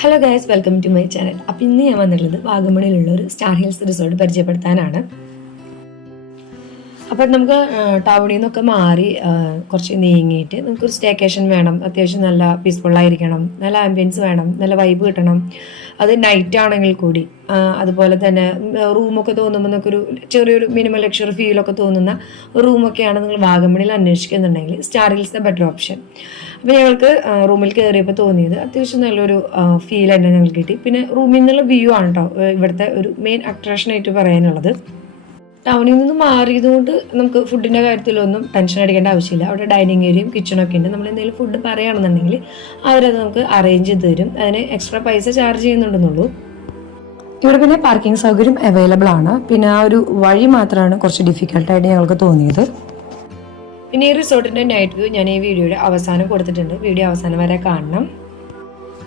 Hello guys, welcome to my channel. അപ്പം ഇന്ന് ഞാൻ വന്നിട്ടുള്ളത് വാഗമണിലുള്ള ഒരു സ്റ്റാർ ഹിൽസ് റിസോർട്ട് പരിചയപ്പെടുത്താനാണ്. അപ്പം നമുക്ക് ടൗണിൽ നിന്നൊക്കെ മാറി കുറച്ച് നീങ്ങിയിട്ട് നമുക്കൊരു സ്റ്റേക്കേഷൻ വേണം. അത്യാവശ്യം നല്ല പീസ്ഫുള്ളായിരിക്കണം, നല്ല ആംബിയൻസ് വേണം, നല്ല വൈബ് കിട്ടണം. അത് നൈറ്റ് ആണെങ്കിൽ കൂടി. അതുപോലെ തന്നെ റൂമൊക്കെ തോന്നുമ്പോൾ നമുക്കൊരു ചെറിയൊരു മിനിമം ലക്ഷറി ഫീലൊക്കെ തോന്നുന്ന റൂമൊക്കെയാണ് നിങ്ങൾ വാഗമണിയിൽ അന്വേഷിക്കുന്നുണ്ടെങ്കിൽ സ്റ്റാർ ഹിൽസ് ബെറ്റർ ഓപ്ഷൻ. അപ്പോൾ ഞങ്ങൾക്ക് റൂമിൽ കയറിയപ്പോൾ തോന്നിയത് അത്യാവശ്യം നല്ലൊരു ഫീൽ തന്നെ ഞങ്ങൾക്ക് കിട്ടി. പിന്നെ റൂമിൽ നിന്നുള്ള വ്യൂ ആണ് കേട്ടോ ഇവിടുത്തെ ഒരു മെയിൻ അട്രാക്ഷനായിട്ട് പറയാനുള്ളത്. ടൗണിൽ നിന്ന് മാറിയതുകൊണ്ട് നമുക്ക് ഫുഡിൻ്റെ കാര്യത്തിലൊന്നും ടെൻഷൻ അടിക്കേണ്ട ആവശ്യമില്ല. അവിടെ ഡൈനിങ് ഏരിയയും കിച്ചണൊക്കെ ഉണ്ട്. നമ്മൾ എന്തെങ്കിലും ഫുഡ് പറയുകയാണെന്നുണ്ടെങ്കിൽ അവരത് നമുക്ക് അറേഞ്ച് ചെയ്ത് തരും. അതിന് എക്സ്ട്രാ പൈസ ചാർജ് ചെയ്യുന്നുണ്ടെന്നുള്ളൂ. ഇവിടെ പിന്നെ പാർക്കിംഗ് സൗകര്യം അവൈലബിൾ ആണ്. പിന്നെ ആ ഒരു വഴി മാത്രമാണ് കുറച്ച് ഡിഫിക്കൽട്ടായിട്ട് ഞങ്ങൾക്ക് തോന്നിയത്. പിന്നെ ഈ റിസോർട്ടിൻ്റെ നൈറ്റ് വ്യൂ ഞാൻ ഈ വീഡിയോയുടെ അവസാനം കൊടുത്തിട്ടുണ്ട്. വീഡിയോ അവസാനം വരെ കാണണം.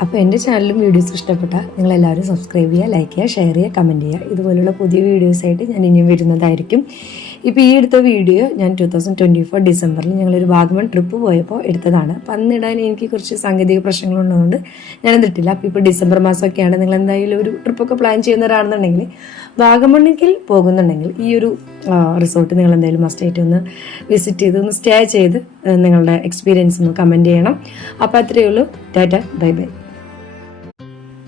അപ്പോൾ എൻ്റെ ചാനലും വീഡിയോസ് ഇഷ്ടപ്പെട്ടാൽ നിങ്ങളെല്ലാവരും സബ്സ്ക്രൈബ് ചെയ്യുക, ലൈക്ക് ചെയ്യുക, ഷെയർ ചെയ്യുക, കമൻറ്റ് ചെയ്യുക. ഇതുപോലുള്ള പുതിയ വീഡിയോസായിട്ട് ഞാൻ ഇനിയും വരുന്നതായിരിക്കും. ഇപ്പോൾ ഈ എടുത്ത വീഡിയോ ഞാൻ 2024 ഡിസംബറിൽ ഞങ്ങളൊരു വാഗമൺ ട്രിപ്പ് പോയപ്പോൾ എടുത്തതാണ്. അപ്പം അന്നിടാൻ എനിക്ക് കുറച്ച് സാങ്കേതിക പ്രശ്നങ്ങളുള്ളതുകൊണ്ട് ഞാൻ എന്തിട്ടില്ല. അപ്പോൾ ഇപ്പോൾ ഡിസംബർ മാസമൊക്കെയാണ്. നിങ്ങൾ എന്തായാലും ഒരു ട്രിപ്പൊക്കെ പ്ലാൻ ചെയ്യുന്നവരാണെന്നുണ്ടെങ്കിൽ വാഗമണ്ണിൽ പോകുന്നുണ്ടെങ്കിൽ ഈ ഒരു റിസോർട്ട് നിങ്ങൾ എന്തായാലും മസ്റ്റായിട്ട് ഒന്ന് വിസിറ്റ് ചെയ്ത് ഒന്ന് സ്റ്റേ ചെയ്ത് നിങ്ങളുടെ എക്സ്പീരിയൻസ് ഒന്ന് കമൻറ്റ് ചെയ്യണം. അപ്പോൾ അത്രയേ ഉള്ളൂ. Tata, bye bye.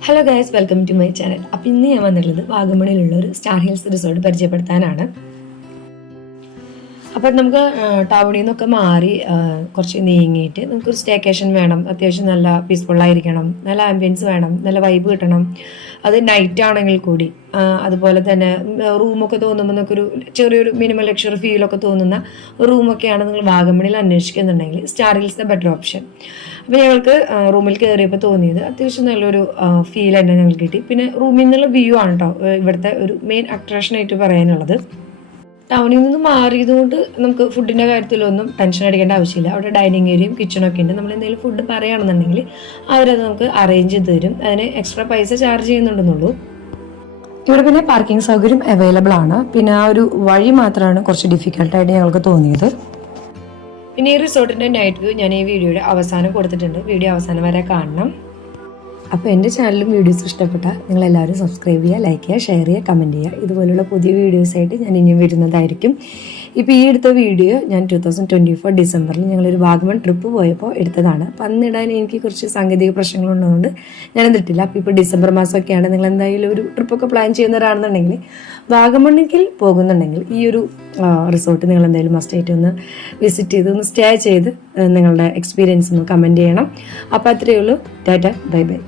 Hello guys, welcome to my channel. അപ്പം ഇന്ന് ഞാൻ വന്നിട്ടുള്ളത് വാഗമണിലുള്ള ഒരു സ്റ്റാർ ഹിൽസ് റിസോർട്ട് പരിചയപ്പെടുത്താനാണ്. അപ്പം നമുക്ക് ടൗണിൽ നിന്നൊക്കെ മാറി കുറച്ച് നീങ്ങിയിട്ട് നമുക്കൊരു സ്റ്റേക്കേഷൻ വേണം. അത്യാവശ്യം നല്ല പീസ്ഫുള്ളായിരിക്കണം, നല്ല ആംബിയൻസ് വേണം, നല്ല വൈബ് കിട്ടണം. അത് നൈറ്റ് ആണെങ്കിൽ കൂടി. അതുപോലെ തന്നെ റൂമൊക്കെ തോന്നുമ്പോൾ നമുക്കൊരു ചെറിയൊരു മിനിമം ലക്ഷറി ഫീലൊക്കെ തോന്നുന്ന റൂമൊക്കെയാണ് നിങ്ങൾ വാഗമണിയിൽ അന്വേഷിക്കുന്നുണ്ടെങ്കിൽ സ്റ്റാർ ഹിൽസ് ബെറ്റർ ഓപ്ഷൻ. അപ്പോൾ ഞങ്ങൾക്ക് റൂമിൽ കയറിയപ്പോൾ തോന്നിയത് അത്യാവശ്യം നല്ലൊരു ഫീൽ തന്നെ ഞങ്ങൾക്ക് കിട്ടി. പിന്നെ റൂമിൽ നിന്നുള്ള വ്യൂ ആണ് കേട്ടോ ഇവിടുത്തെ ഒരു മെയിൻ അട്രാക്ഷനായിട്ട് പറയാനുള്ളത്. ടൗണിൽ നിന്ന് മാറിയതുകൊണ്ട് നമുക്ക് ഫുഡിൻ്റെ കാര്യത്തിലൊന്നും ടെൻഷൻ അടിക്കേണ്ട ആവശ്യമില്ല. അവിടെ ഡൈനിങ് ഏരിയയും കിച്ചണൊക്കെ ഉണ്ട്. നമ്മൾ എന്തെങ്കിലും ഫുഡ് പറയുകയാണെന്നുണ്ടെങ്കിൽ അവരത് നമുക്ക് അറേഞ്ച് ചെയ്ത് തരും. അതിന് എക്സ്ട്രാ പൈസ ചാർജ് ചെയ്യുന്നുണ്ടെന്നുള്ളൂ. ഇവിടെ പിന്നെ പാർക്കിംഗ് സൗകര്യം അവൈലബിൾ ആണ്. പിന്നെ ആ ഒരു വഴി മാത്രമാണ് കുറച്ച് ഡിഫിക്കൽട്ടായിട്ട് ഞങ്ങൾക്ക് തോന്നിയത്. പിന്നെ ഈ റിസോർട്ടിൻ്റെ നൈറ്റ് വ്യൂ ഞാൻ ഈ വീഡിയോയുടെ അവസാനം കൊടുത്തിട്ടുണ്ട്. വീഡിയോ അവസാനം വരെ കാണണം. അപ്പോൾ എൻ്റെ ചാനലും വീഡിയോസ് ഇഷ്ടപ്പെട്ടാൽ നിങ്ങളെല്ലാവരും സബ്സ്ക്രൈബ് ചെയ്യുക, ലൈക്ക് ചെയ്യുക, ഷെയർ ചെയ്യുക, കമൻറ്റ് ചെയ്യുക. ഇതുപോലുള്ള പുതിയ വീഡിയോസായിട്ട് ഞാൻ ഇനിയും വരുന്നതായിരിക്കും. ഇപ്പോൾ ഈ എടുത്ത വീഡിയോ ഞാൻ 2024 ഡിസംബറിൽ ഞങ്ങളൊരു വാഗമൺ ട്രിപ്പ് പോയപ്പോൾ എടുത്തതാണ്. അപ്പം അന്നിടാൻ എനിക്ക് കുറച്ച് സാങ്കേതിക പ്രശ്നങ്ങളുള്ളതുകൊണ്ട് ഞാൻ എന്തിട്ടില്ല. അപ്പോൾ ഇപ്പോൾ ഡിസംബർ മാസമൊക്കെയാണ്. നിങ്ങൾ എന്തായാലും ഒരു ട്രിപ്പൊക്കെ പ്ലാൻ ചെയ്യുന്നവരാണെന്നുണ്ടെങ്കിൽ വാഗമണ്ണിൽ പോകുന്നുണ്ടെങ്കിൽ ഈ ഒരു റിസോർട്ട് നിങ്ങൾ എന്തായാലും മസ്റ്റായിട്ട് ഒന്ന് വിസിറ്റ് ചെയ്ത് ഒന്ന് സ്റ്റേ ചെയ്ത് നിങ്ങളുടെ എക്സ്പീരിയൻസ് ഒന്ന് കമൻറ്റ് ചെയ്യണം. അപ്പോൾ അത്രയേ ഉള്ളൂ. Tata, bye by.